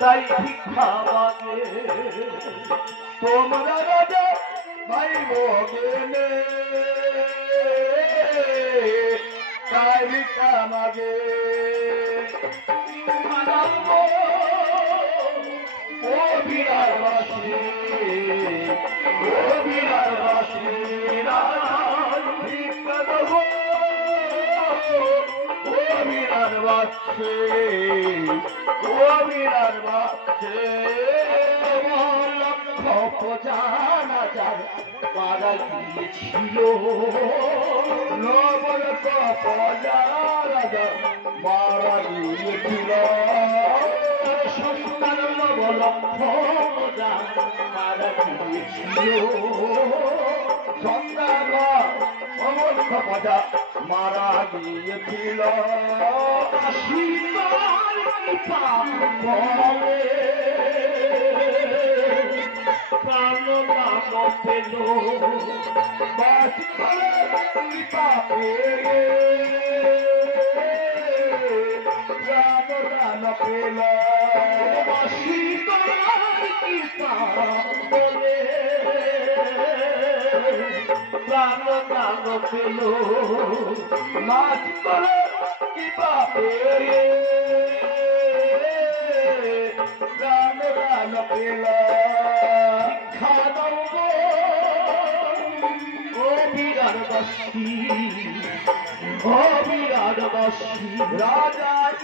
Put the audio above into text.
তাই ভিক্ষা মাগে তোমরা রাজা ভাই মগেনে তাই ভিক্ষা মাগে ও বিরারবাসী ও বিরারবাসী ভিক্ষা দেবো ও বিরারবাসী ও বিরারবাসী জানা যার মারা গিয়েছিল নবর রাজা মারা গিয়েছিল সন্তান নবলক্ষ মারা গিয়েছিল সন্তান অমর্থ প্রজা মারা গিয়েছিল সীতার প্রাণ নাম পেল পাপে প্রাণ দান পেল বলে প্রাণ দান পেল মাছ কি পাপে প্রাণ দান পেল বিরাটবাসী রাজা